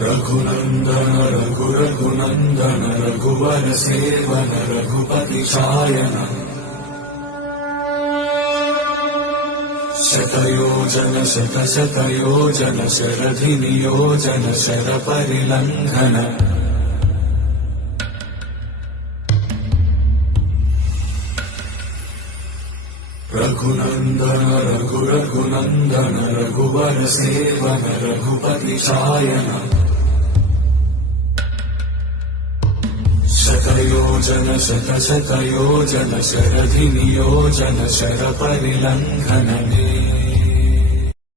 रघुनन्दन रघुरघुनन्दन रघुवर seven Raghupati Shayan शतयोजन शतशतयोजन शरधि नियोजन शरपरिलङ्घन रघुनन्दन रघुरघुनन्दन रघुवर seven Raghupati Shayan शतयोजन शतशतयोजन शरधि नियोजन शरपरिलङ्घन